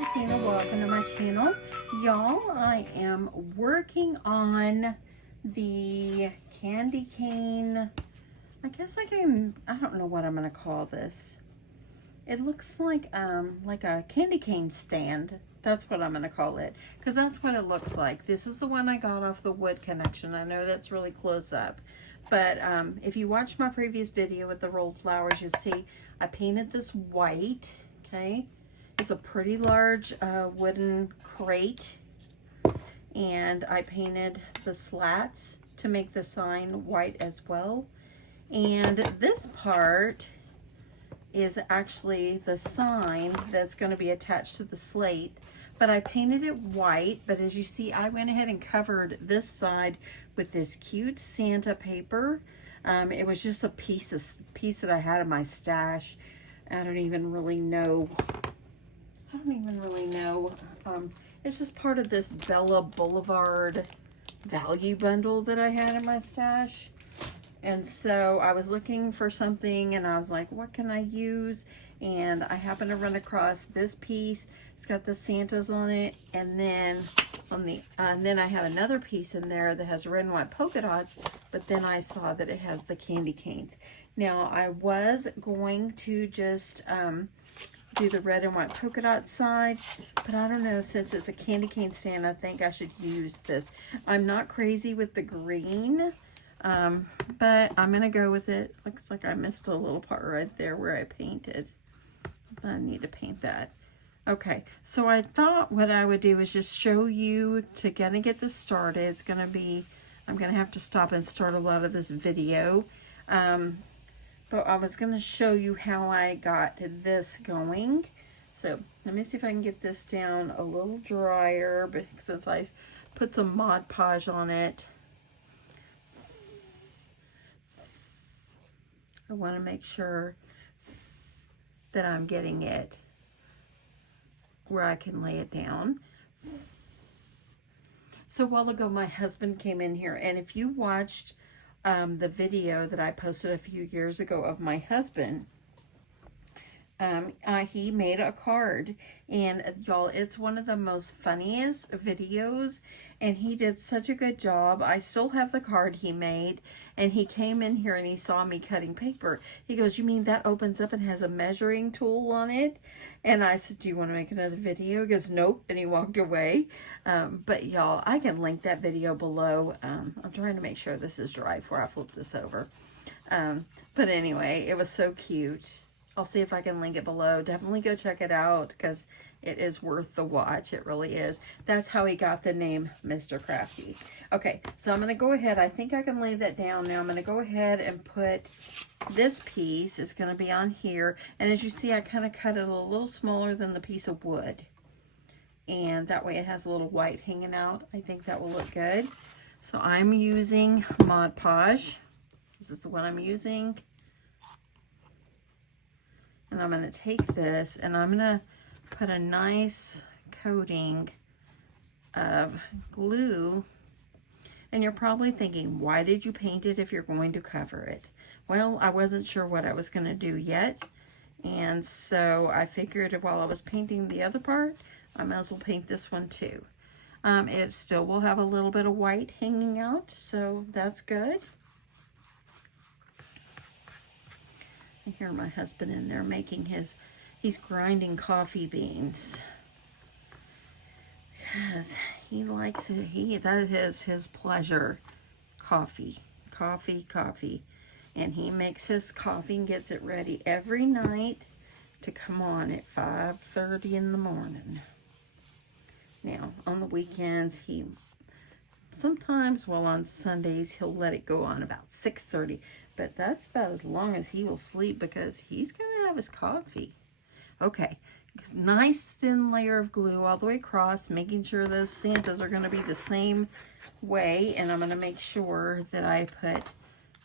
is Deanna. Welcome to my channel. Y'all, I am working on the candy cane. I guess I don't know what I'm going to call this. It looks like a candy cane stand. That's what I'm going to call it, because that's what it looks like. This is the one I got off the wood connection. I know that's really close up, but if you watch my previous video with the rolled flowers, you'll see I painted this white. Okay, it's a pretty large wooden crate, and I painted the slats to make the sign white as well. And this part is actually the sign that's going to be attached to the slate, but I painted it white. But as you see, I went ahead and covered this side with this cute Santa paper. It was just a piece that I had in my stash. I don't even really know. It's just part of this Bella Boulevard value bundle that I had in my stash. And so I was looking for something, and I was like, what can I use? And I happened to run across this piece. It's got the Santas on it, and then I have another piece in there that has red and white polka dots, but then I saw that it has the candy canes. Now, I was going to just do the red and white polka dot side, but I don't know, since it's a candy cane stand, I think I should use this. I'm not crazy with the green, but I'm gonna go with it. Looks like I missed a little part right there where I painted. I need to paint that. Okay, so I thought what I would do is just show you to kind of get this started. It's gonna be, I'm gonna have to stop and start a lot of this video. But I was gonna show you how I got this going. So let me see if I can get this down a little drier, but since I put some Mod Podge on it, I want to make sure that I'm getting it where I can lay it down. So a while ago, my husband came in here, and if you watched the video that I posted a few years ago of my husband, he made a card, and y'all, it's one of the most funniest videos, and he did such a good job. I still have the card he made, and he came in here and he saw me cutting paper. He goes, "You mean that opens up and has a measuring tool on it?" And I said, "Do you want to make another video?" He goes, "Nope," and he walked away. But y'all, I can link that video below. I'm trying to make sure this is dry before I flip this over. But anyway, it was so cute. I'll see if I can link it below. Definitely go check it out, because it is worth the watch. It really is. That's how he got the name Mr. Crafty. Okay, so I'm going to go ahead. I think I can lay that down now. I'm going to go ahead and put this piece. It's going to be on here. And as you see, I kind of cut it a little smaller than the piece of wood. And that way it has a little white hanging out. I think that will look good. So I'm using Mod Podge. This is the one I'm using. And I'm going to take this and I'm going to put a nice coating of glue. And you're probably thinking, why did you paint it if you're going to cover it? Well, I wasn't sure what I was going to do yet. And so I figured while I was painting the other part, I might as well paint this one too. It still will have a little bit of white hanging out, so that's good. I hear my husband in there making he's grinding coffee beans. Because he likes it, that is his pleasure. Coffee. And he makes his coffee and gets it ready every night to come on at 5:30 in the morning. Now, on the weekends, sometimes, well, on Sundays, he'll let it go on about 6:30. But that's about as long as he will sleep, because he's going to have his coffee. Okay, nice thin layer of glue all the way across, making sure those Santas are going to be the same way. And I'm going to make sure that I put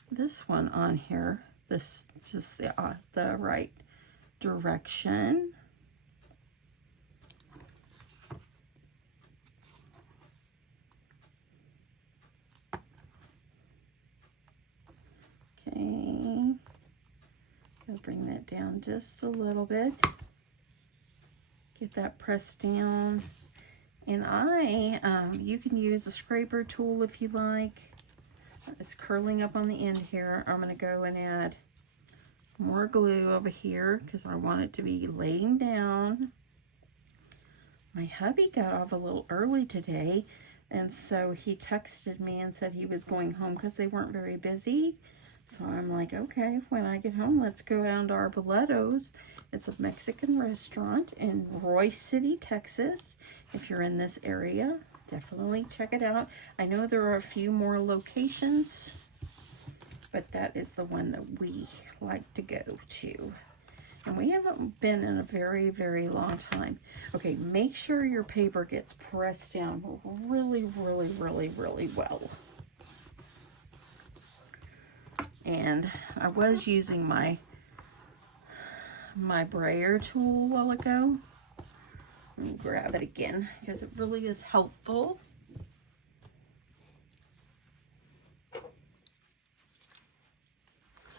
this one on here, this just the right direction. Okay, I'll bring that down just a little bit. Get that pressed down. And you can use a scraper tool if you like. It's curling up on the end here. I'm going to go and add more glue over here because I want it to be laying down. My hubby got off a little early today, and so he texted me and said he was going home because they weren't very busy. So I'm like, okay, when I get home, let's go down to Arboledo's. It's a Mexican restaurant in Royce City, Texas. If you're in this area, definitely check it out. I know there are a few more locations, but that is the one that we like to go to. And we haven't been in a very, very long time. Okay, make sure your paper gets pressed down really, really, really, really well. And I was using my brayer tool a while ago. Let me grab it again because it really is helpful.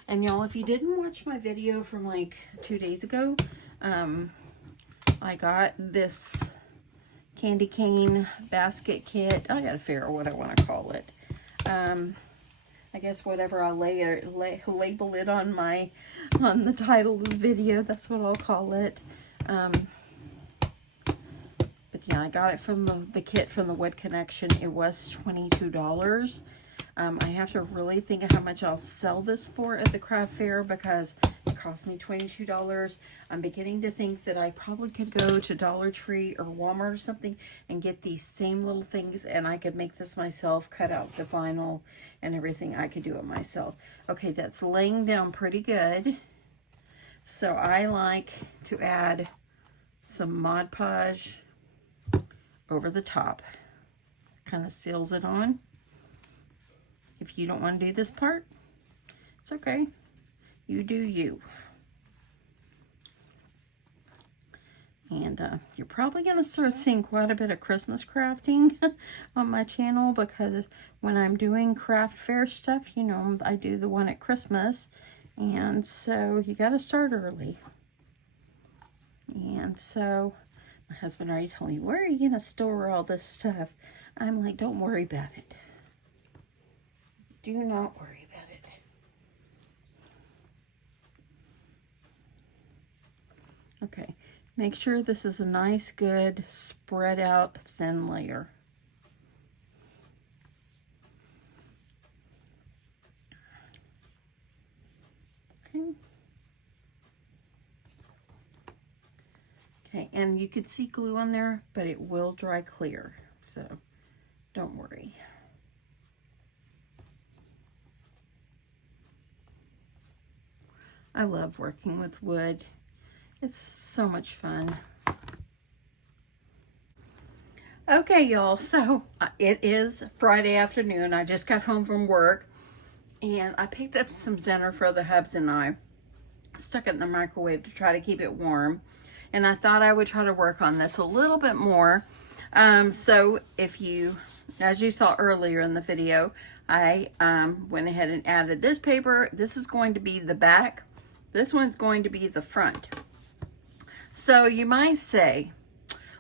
And y'all, if you didn't watch my video from like 2 days ago, I got this candy cane basket kit. I gotta figure out what I want to call it. I guess whatever I'll label it on the title of the video, that's what I'll call it. But yeah, I got it from the kit from the Wood Connection. It was $22. I have to really think of how much I'll sell this for at the craft fair because it cost me $22. I'm beginning to think that I probably could go to Dollar Tree or Walmart or something and get these same little things, and I could make this myself, cut out the vinyl and everything. I could do it myself. Okay, that's laying down pretty good. So I like to add some Mod Podge over the top. Kind of seals it on. If you don't want to do this part, it's okay. You do you. And you're probably going to start seeing quite a bit of Christmas crafting on my channel because when I'm doing craft fair stuff, you know, I do the one at Christmas. And so you got to start early. And so my husband already told me, where are you going to store all this stuff? I'm like, don't worry about it. Do not worry about it. Okay, make sure this is a nice, good, spread out, thin layer. Okay. Okay, and you can see glue on there, but it will dry clear, so don't worry. I love working with wood. It's so much fun. Okay, y'all, so it is Friday afternoon. I just got home from work and I picked up some dinner for the hubs and I. Stuck it in the microwave to try to keep it warm. And I thought I would try to work on this a little bit more. So if you, as you saw earlier in the video, I went ahead and added this paper. This is going to be the back. This one's going to be the front. So you might say,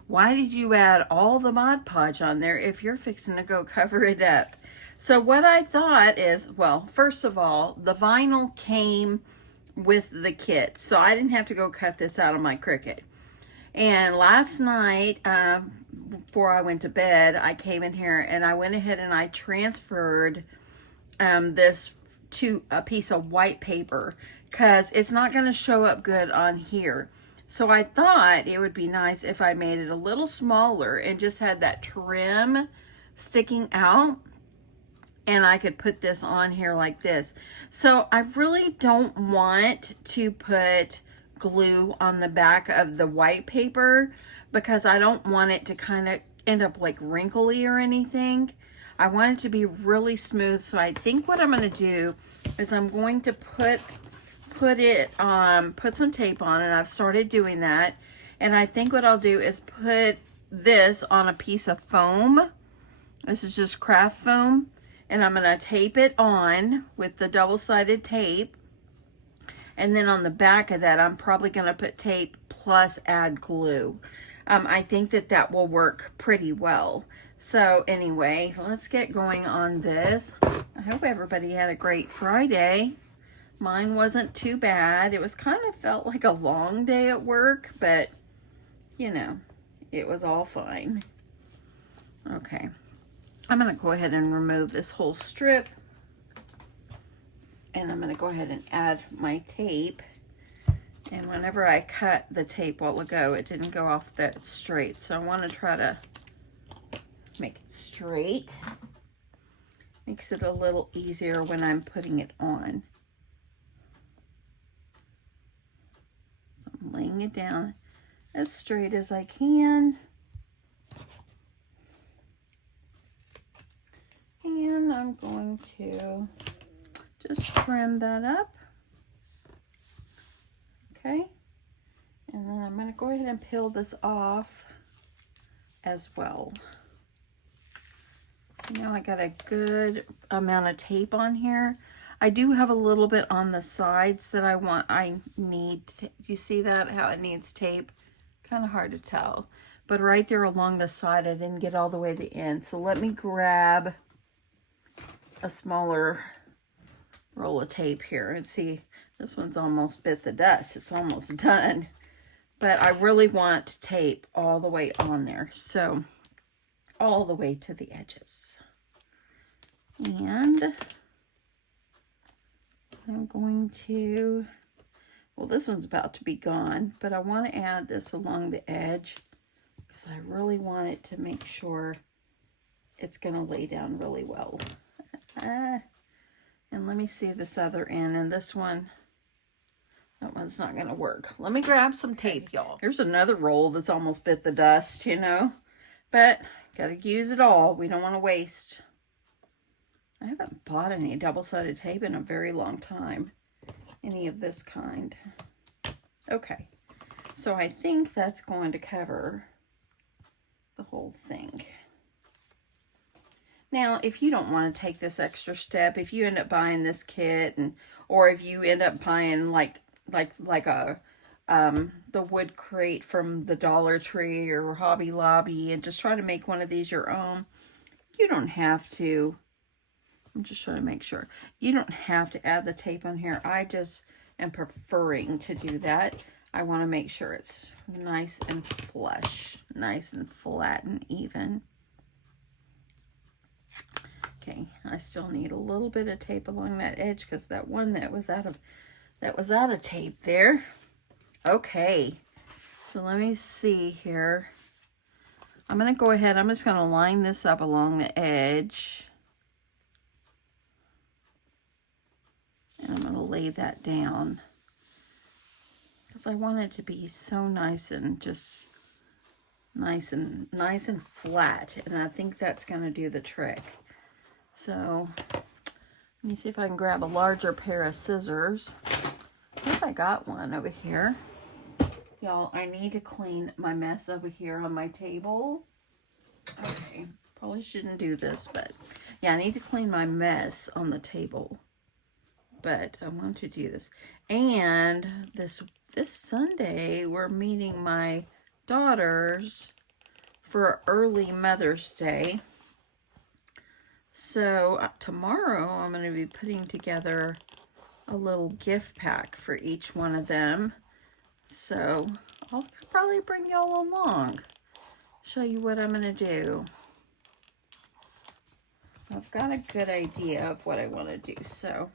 why did you add all the Mod Podge on there if you're fixing to go cover it up? So what I thought is, well, first of all, the vinyl came with the kit, so I didn't have to go cut this out of my Cricut. And last night, before I went to bed, I came in here and I went ahead and I transferred this to a piece of white paper because it's not going to show up good on here. So I thought it would be nice if I made it a little smaller and just had that trim sticking out, and I could put this on here like this. So I really don't want to put glue on the back of the white paper because I don't want it to kind of end up like wrinkly or anything. I want it to be really smooth. So I think what I'm going to do is I'm going to put some tape on it. I've started doing that. And I think what I'll do is put this on a piece of foam. This is just craft foam. And I'm going to tape it on with the double-sided tape. And then on the back of that, I'm probably going to put tape plus add glue. I think that that will work pretty well. So anyway, let's get going on this. I hope everybody had a great Friday. Mine wasn't too bad. It was kind of felt like a long day at work, but you know, it was all fine. Okay, I'm gonna go ahead and remove this whole strip, and I'm gonna go ahead and add my tape. And whenever I cut the tape a while ago, it didn't go off that straight. So I want to try to make it straight. Makes it a little easier when I'm putting it on. So I'm laying it down as straight as I can. And I'm going to just trim that up. Okay, and then I'm going to go ahead and peel this off as well. So now I got a good amount of tape on here. I do have a little bit on the sides that I need. Do you see that, how it needs tape? Kind of hard to tell. But right there along the side, I didn't get all the way to the end. So let me grab a smaller roll of tape here and see. This one's almost bit the dust. It's almost done. But I really want tape all the way on there. So all the way to the edges. And I'm going to, well, this one's about to be gone, but I want to add this along the edge because I really want it to make sure it's going to lay down really well. And let me see this other end, and this one, that one's not going to work. Let me grab some tape, y'all. Here's another roll that's almost bit the dust, you know. But, got to use it all. We don't want to waste. I haven't bought any double-sided tape in a very long time. Any of this kind. Okay. So, I think that's going to cover the whole thing. Now, if you don't want to take this extra step, if you end up buying this kit, or if you end up buying like a the wood crate from the Dollar Tree or Hobby Lobby and just try to make one of these your own, you don't have to. I'm just trying to make sure. You don't have to add the tape on here. I just am preferring to do that. I want to make sure it's nice and flush, nice and flat and even. Okay, I still need a little bit of tape along that edge because that one that was out of tape there. Okay, so let me see here. I'm going to go ahead, I'm just going to line this up along the edge. And I'm going to lay that down because I want it to be so nice and just nice and flat. And I think that's going to do the trick. So let me see if I can grab a larger pair of scissors. I think I got one over here. Y'all, I need to clean my mess over here on my table. Okay, probably shouldn't do this, but yeah, I need to clean my mess on the table. But I want to do this. And this Sunday, we're meeting my daughters for early Mother's Day. So tomorrow I'm going to be putting together a little gift pack for each one of them. So I'll probably bring y'all along, show you what I'm going to do. I've got a good idea of what I want to do, so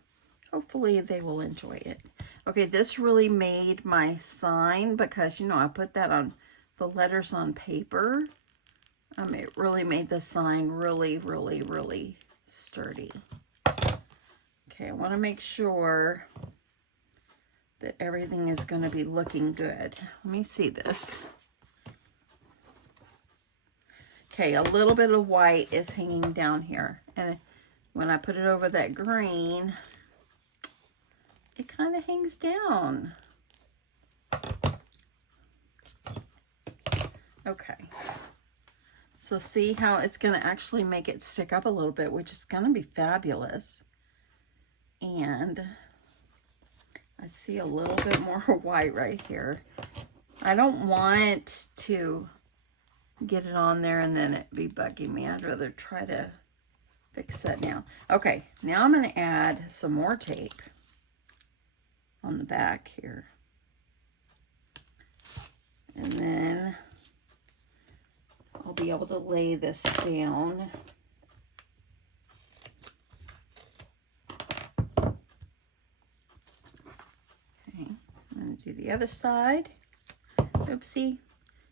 hopefully they will enjoy it. Okay, this really made my sign because, you know, I put that on the letters on paper. It really made the sign really, really, really sturdy. Okay, I want to make sure that everything is going to be looking good. Let me see this. Okay, a little bit of white is hanging down here. And when I put it over that green, it kind of hangs down. Okay. So see how it's going to actually make it stick up a little bit, which is going to be fabulous. And I see a little bit more white right here. I don't want to get it on there and then it be bugging me. I'd rather try to fix that now. Okay, now I'm going to add some more tape on the back here. And then I'll be able to lay this down. Okay, I'm going to do the other side. Oopsie,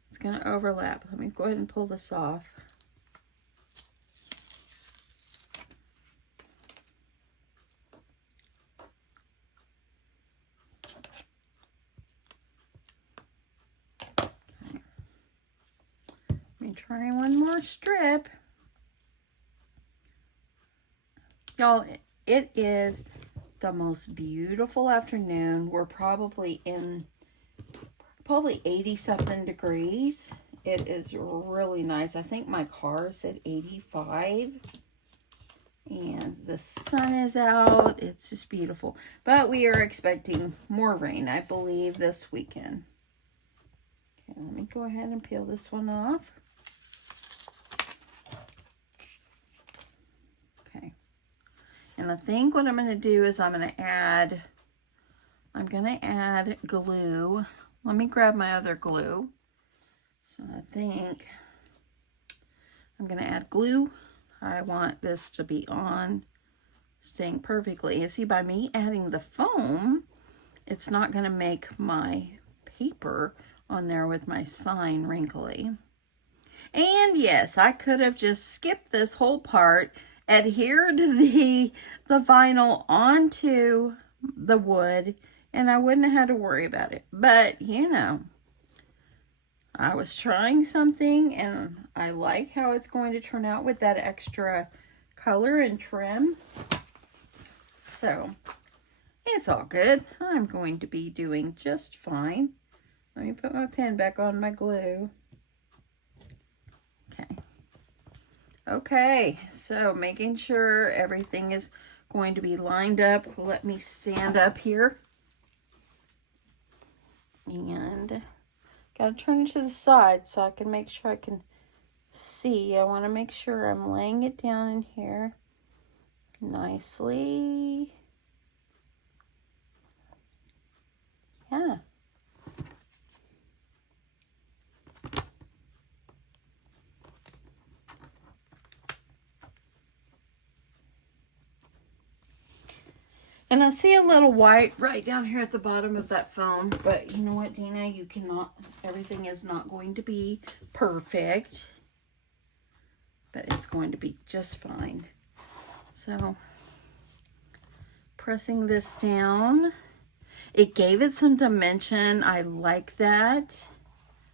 it's going to overlap. Let me go ahead and pull this off. Try one more strip. Y'all, it is the most beautiful afternoon. We're probably in 80 something degrees. It is really nice. I think my car said 85. And the sun is out. It's just beautiful. But we are expecting more rain, I believe, this weekend. Okay, let me go ahead and peel this one off. And I think what I'm going to do is I'm going to add glue. Let me grab my other glue. So I think I'm going to add glue. I want this to be on, staying perfectly. And see, by me adding the foam, it's not going to make my paper on there with my sign wrinkly. And yes, I could have just skipped this whole part, adhered the vinyl onto the wood, and I wouldn't have had to worry about it. But, you know, I was trying something, and I like how it's going to turn out with that extra color and trim. So, it's all good. I'm going to be doing just fine. Let me put my pen back on my glue. Okay. Okay, so making sure everything is going to be lined up. Let me stand up here. And got to turn it to the side so I can make sure I can see. I want to make sure I'm laying it down in here nicely. Yeah. And I see a little white right down here at the bottom of that foam. But you know what, Deanna? You cannot, everything is not going to be perfect. But it's going to be just fine. So, pressing this down. It gave it some dimension. I like that.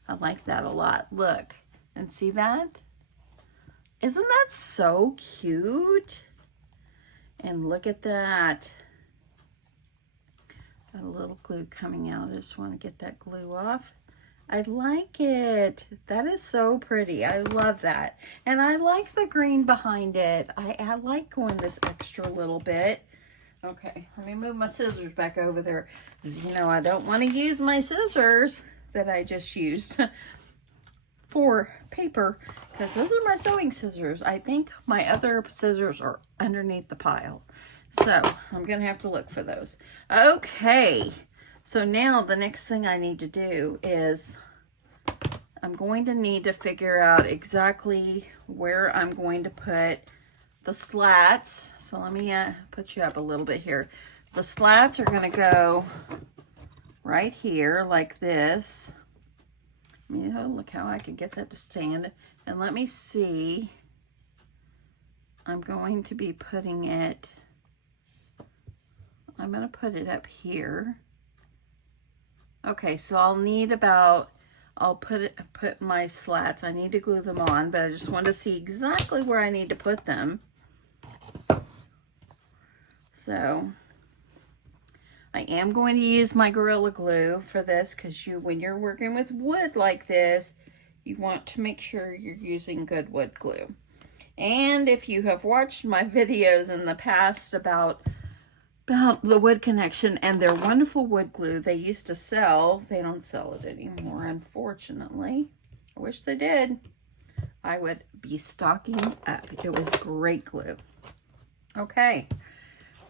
I like that a lot. Look, and see that? Isn't that so cute? And look at that. Got a little glue coming out. I just want to get that glue off. I like it. That is so pretty. I love that. And I like the green behind it. I like going this extra little bit. Okay, let me move my scissors back over there. You know, I don't want to use my scissors that I just used for paper, because those are my sewing scissors. I think my other scissors are underneath the pile. So I'm going to have to look for those. Okay, so now the next thing I need to do is I'm going to need to figure out exactly where I'm going to put the slats. So let me put you up a little bit here. The slats are going to go right here like this. You know, look how I can get that to stand. And let me see. I'm going to be putting it, I'm going to put it up here. Okay, so I'll need about, I'll put my slats, I need to glue them on, but I just want to see exactly where I need to put them. So I am going to use my Gorilla Glue for this, because when you're working with wood like this, you want to make sure you're using good wood glue. And if you have watched my videos in the past about the Wood Connection and their wonderful wood glue they used to sell, they don't sell it anymore, unfortunately. I wish they did. I would be stocking up. It was great glue. Okay,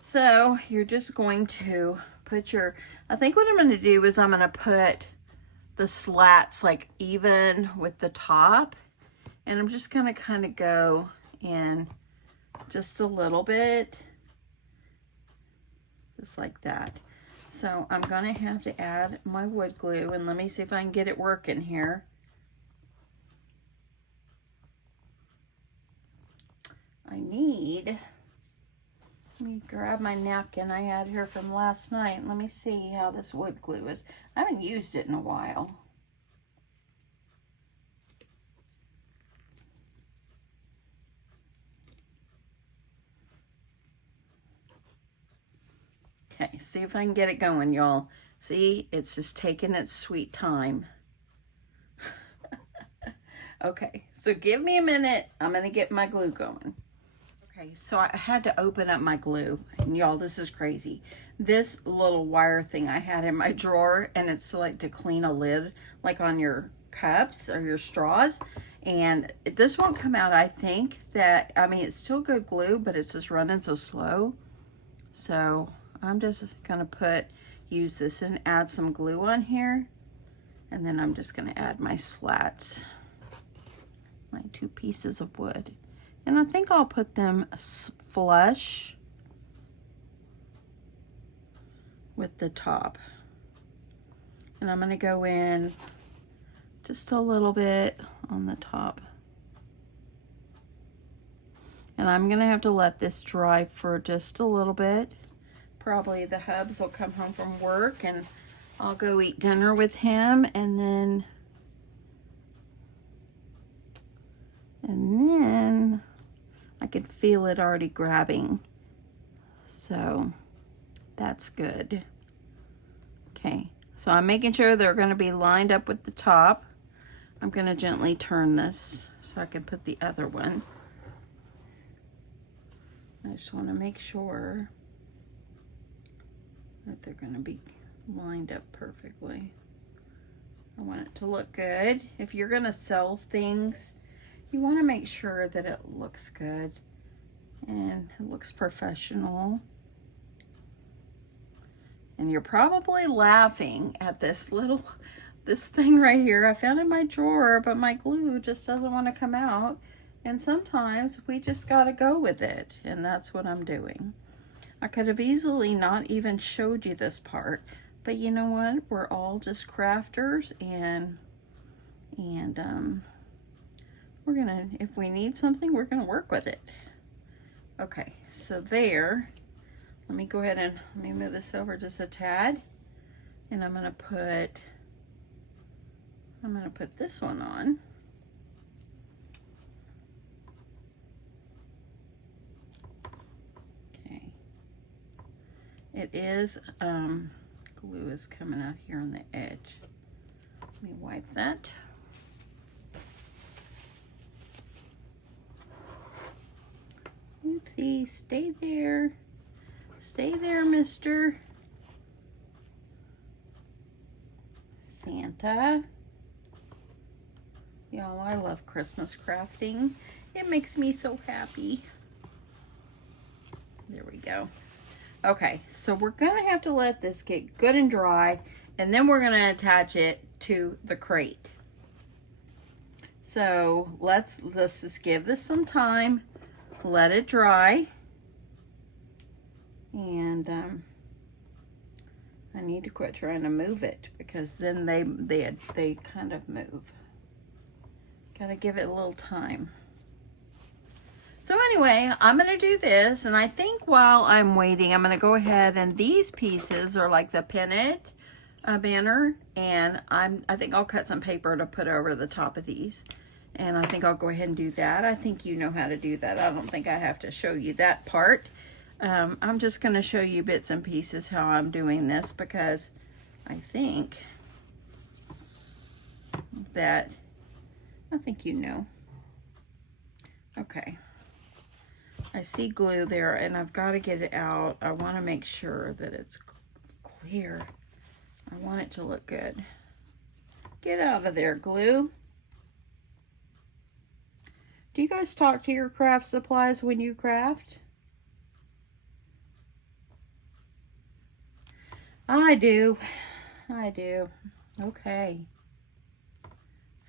so you're just going to put your, I think what I'm going to do is I'm going to put the slats like even with the top, and I'm just going to kind of go in just a little bit, just like that. So I'm going to have to add my wood glue, and let me see if I can get it working here. Let me grab my napkin I had here from last night, and let me see how this wood glue is. I haven't used it in a while. Okay, see if I can get it going, y'all. See, it's just taking its sweet time. Okay, so give me a minute. I'm gonna get my glue going. Okay, so I had to open up my glue, and y'all, this is crazy. This little wire thing I had in my drawer, and it's like to clean a lid, like on your cups or your straws, and this won't come out. I think that, I mean, it's still good glue, but it's just running so slow. So I'm just gonna use this and add some glue on here, and then I'm just gonna add my slats, my 2 pieces of wood. And I think I'll put them flush with the top. And I'm gonna go in just a little bit on the top. And I'm gonna have to let this dry for just a little bit. Probably the hubs will come home from work and I'll go eat dinner with him, and then I could feel it already grabbing. So that's good. Okay, so I'm making sure they're going to be lined up with the top. I'm going to gently turn this so I can put the other one. I just want to make sure that they're going to be lined up perfectly. I want it to look good. If you're going to sell things, you want to make sure that it looks good and it looks professional. And you're probably laughing at this thing right here I found in my drawer, but my glue just doesn't want to come out. And sometimes we just got to go with it, and that's what I'm doing. I could have easily not even showed you this part, but you know what? We're all just crafters, and we're gonna, if we need something, we're gonna work with it. Okay, so there, let me go ahead and let me move this over just a tad, and I'm gonna put this one on. Okay, it is glue is coming out here on the edge. Let me wipe that. Oopsie, stay there. Stay there, Mr. Santa. Y'all, I love Christmas crafting. It makes me so happy. There we go. Okay, so we're gonna have to let this get good and dry, and then we're gonna attach it to the crate. So let's just give this some time. Let it dry, and I need to quit trying to move it, because then they kind of move. Gotta give it a little time. So anyway, I'm gonna do this, and I think while I'm waiting, I'm gonna go ahead, and these pieces are like the pennant banner, and I think I'll cut some paper to put over the top of these. And I think I'll go ahead and do that. I think you know how to do that. I don't think I have to show you that part. I'm just going to show you bits and pieces how I'm doing this, because I think you know. Okay. I see glue there, and I've got to get it out. I want to make sure that it's clear. I want it to look good. Get out of there, glue. Do you guys talk to your craft supplies when you craft? I do. I do. Okay.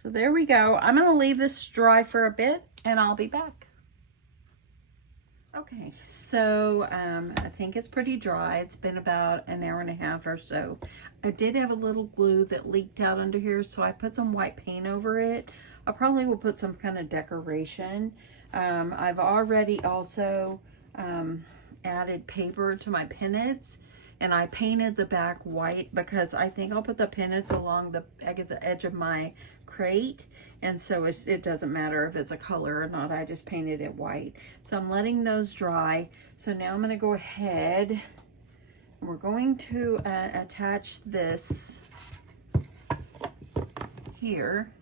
So there we go. I'm going to leave this dry for a bit and I'll be back. Okay, so I think it's pretty dry. It's been about an hour and a half or so. I did have a little glue that leaked out under here, so I put some white paint over it. I probably will put some kind of decoration. I've already also added paper to my pennants, and I painted the back white because I think I'll put the pennants along the edge of my crate, and so it doesn't matter if it's a color or not. I just painted it white. So I'm letting those dry. So now I'm going to go ahead and we're going to attach this here.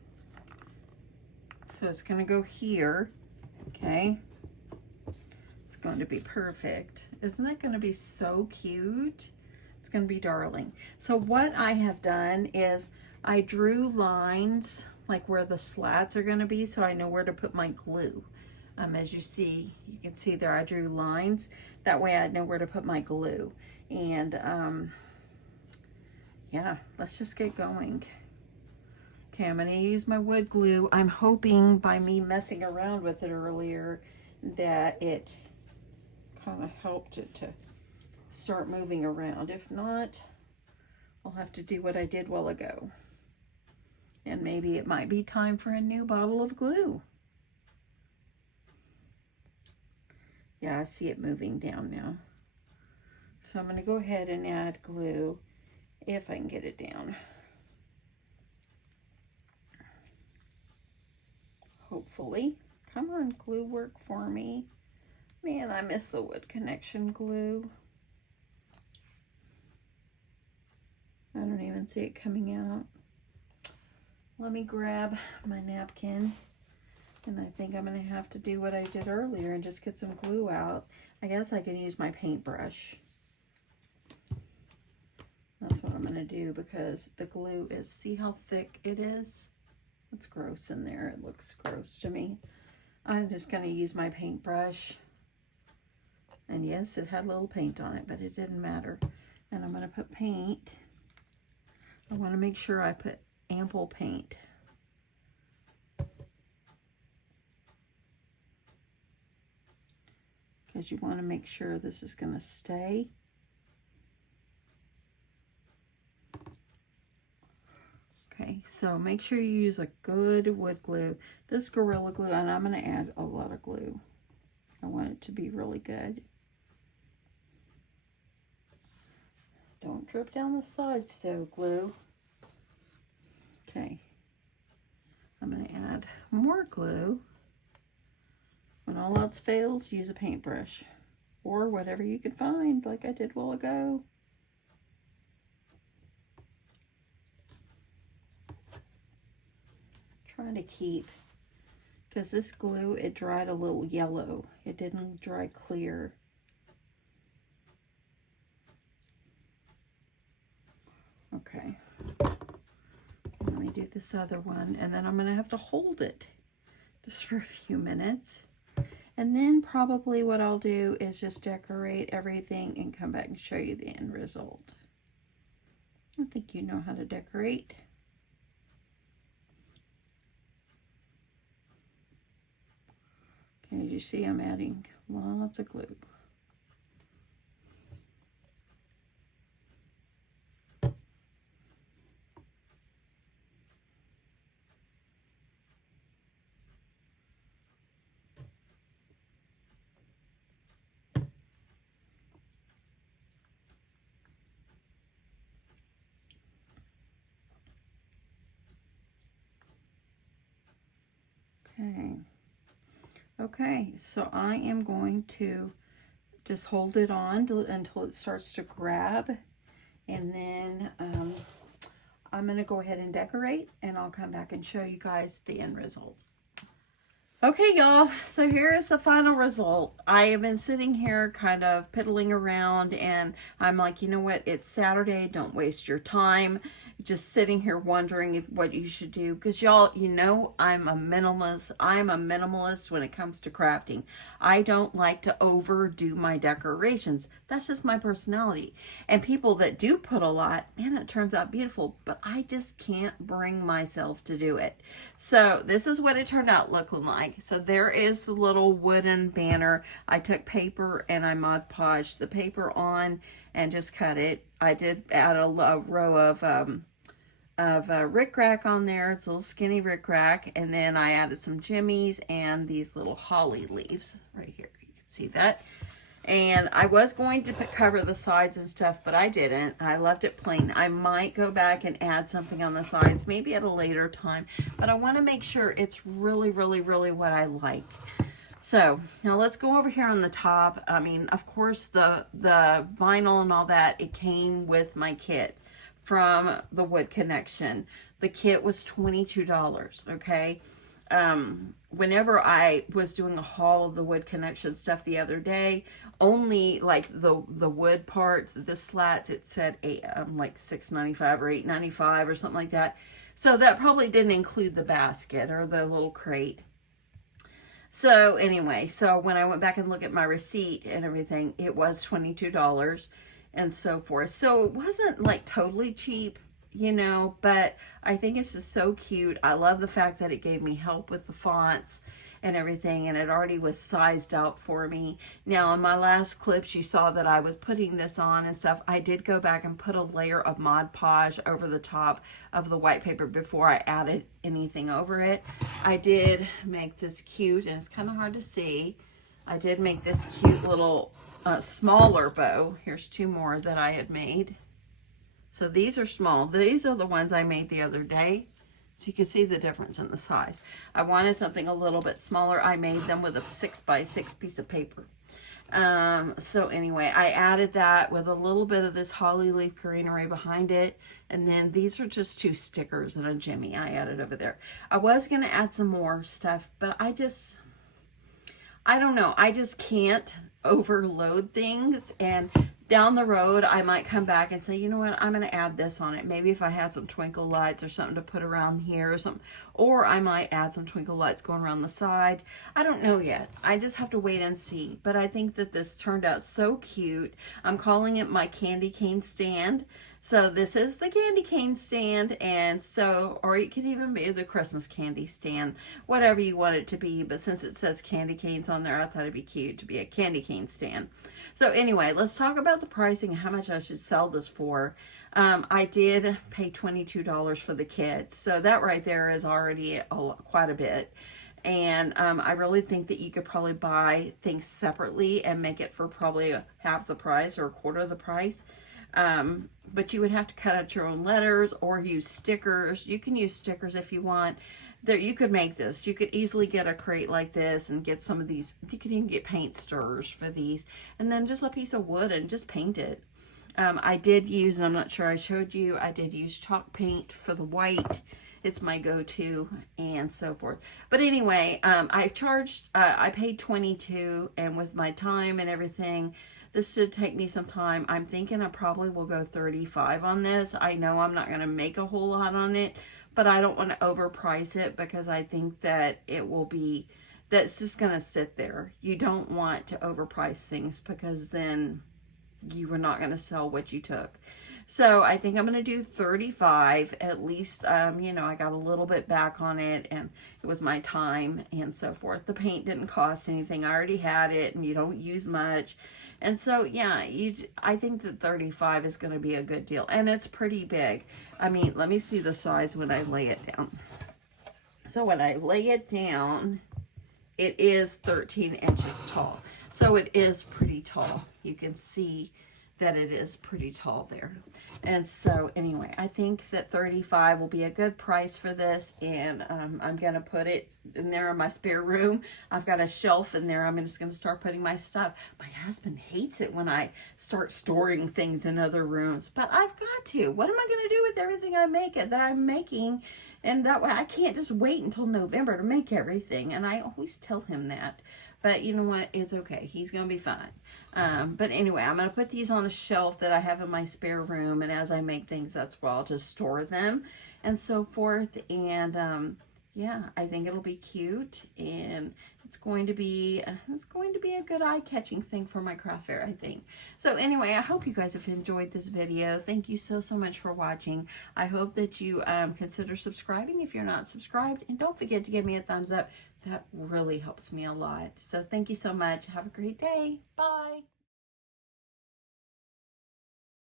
So it's going to go here. Okay. It's going to be perfect. Isn't that going to be so cute? It's going to be darling. So what I have done is I drew lines like where the slats are going to be, so I know where to put my glue. As you can see there, I drew lines. That way I know where to put my glue. And yeah, let's just get going. Okay, I'm going to use my wood glue. I'm hoping by me messing around with it earlier that it kind of helped it to start moving around. If not, I'll have to do what I did a while ago. And maybe it might be time for a new bottle of glue. Yeah, I see it moving down now. So I'm going to go ahead and add glue if I can get it down. Hopefully. Come on, glue, work for me. Man, I miss the wood connection glue. I don't even see it coming out. Let me grab my napkin, and I think I'm going to have to do what I did earlier and just get some glue out. I guess I can use my paintbrush. That's what I'm going to do because the glue is, see how thick it is? It's gross in there. It looks gross to me. I'm just going to use my paintbrush. And yes, it had a little paint on it, but it didn't matter. And I'm going to put paint. I want to make sure I put ample paint. Because you want to make sure this is going to stay. Okay, so make sure you use a good wood glue. This Gorilla Glue, and I'm going to add a lot of glue. I want it to be really good. Don't drip down the sides though, glue. Okay, I'm going to add more glue. When all else fails, use a paintbrush or whatever you can find, like I did a while ago. Trying to keep, because this glue, it dried a little yellow. It didn't dry clear. Okay. Let me do this other one, and then I'm going to have to hold it just for a few minutes. And then probably what I'll do is just decorate everything and come back and show you the end result. I think you know how to decorate. Okay, as you see, I'm adding lots of glue. Okay, so I am going to just hold it on until it starts to grab, and then I'm going to go ahead and decorate, and I'll come back and show you guys the end result. Okay, y'all, so here is the final result. I have been sitting here kind of piddling around, and I'm like, you know what, it's Saturday, don't waste your time. just sitting here wondering what you should do, because y'all, you know, I'm a minimalist when it comes to crafting. I don't like to overdo my decorations. That's just my personality. And people that do put a lot, man, it turns out beautiful, but I just can't bring myself to do it. So this is what it turned out looking like. So there is the little wooden banner. I took paper and I Mod Podged the paper on and just cut it. I did add a row of rickrack on there. It's a little skinny rickrack, and then I added some jimmies and these little holly leaves right here. You can see that. And I was going to cover the sides and stuff, but I didn't. I left it plain. I might go back and add something on the sides, maybe at a later time, but I want to make sure it's really, really, really what I like. So now let's go over here on the top. I mean, of course, the vinyl and all that, it came with my kit from the Wood Connection. The kit was $22, okay? Whenever I was doing a haul of the Wood Connection stuff the other day, only like the wood parts, the slats, it said like $6.95 or $8.95 or something like that. So that probably didn't include the basket or the little crate. So anyway, so when I went back and looked at my receipt and everything, it was $22 and so forth. So it wasn't like totally cheap, you know, but I think it's just so cute. I love the fact that it gave me help with the fonts and everything, and it already was sized out for me. Now, in my last clips, you saw that I was putting this on and stuff. I did go back and put a layer of Mod Podge over the top of the white paper before I added anything over it. I did make this cute, and it's kind of hard to see. I did make this cute little smaller bow. Here's two more that I had made. So these are small. These are the ones I made the other day. So you can see the difference in the size. I wanted something a little bit smaller. I made them with a 6x6 piece of paper. So anyway, I added that with a little bit of this holly leaf greenery behind it. And then these are just two stickers and a jimmy I added over there. I was going to add some more stuff, but I don't know. I just can't overload things, and down the road I might come back and say, you know what, I'm going to add this on it. Maybe if I had some twinkle lights or something to put around here or something, or I might add some twinkle lights going around the side. I don't know yet. I just have to wait and see. But I think that this turned out so cute. I'm calling it my candy cane stand. So this is the candy cane stand, and so, or it could even be the Christmas candy stand, whatever you want it to be. But since it says candy canes on there, I thought it'd be cute to be a candy cane stand. So anyway, let's talk about the pricing, how much I should sell this for. I did pay $22 for the kit, so that right there is already quite a bit. And I really think that you could probably buy things separately and make it for probably half the price or a quarter of the price. But you would have to cut out your own letters or use stickers. You can use stickers if you want. There, you could make this. You could easily get a crate like this and get some of these. You could even get paint stirrers for these. And then just a piece of wood and just paint it. I did use, I'm not sure I showed you, I did use chalk paint for the white. It's my go-to and so forth. But anyway, I paid $22, and with my time and everything, this should take me some time. I'm thinking I probably will go $35 on this. I know I'm not going to make a whole lot on it, but I don't want to overprice it because I think that it will be, that's just going to sit there. You don't want to overprice things because then you are not going to sell what you took. So I think I'm going to do $35 at least. You know, I got a little bit back on it, and it was my time and so forth. The paint didn't cost anything. I already had it, and you don't use much. And so, yeah, I think that $35 is going to be a good deal. And it's pretty big. I mean, let me see the size when I lay it down. So when I lay it down, it is 13 inches tall. So it is pretty tall. You can see that it is pretty tall there. And so anyway, I think that $35 will be a good price for this, and I'm gonna put it in there in my spare room. I've got a shelf in there. I'm just gonna start putting my stuff. My husband hates it when I start storing things in other rooms, but I've got to. What am I gonna do with everything I'm making? And that way I can't just wait until November to make everything, and I always tell him that. But you know what? It's okay. He's going to be fine. But anyway, I'm going to put these on a shelf that I have in my spare room. And as I make things, that's where I'll just store them and so forth. And yeah, I think it'll be cute. And it's going to be a good eye-catching thing for my craft fair, I think. So anyway, I hope you guys have enjoyed this video. Thank you so much for watching. I hope that you consider subscribing if you're not subscribed. And don't forget to give me a thumbs up. That really helps me a lot. So thank you so much. Have a great day. Bye.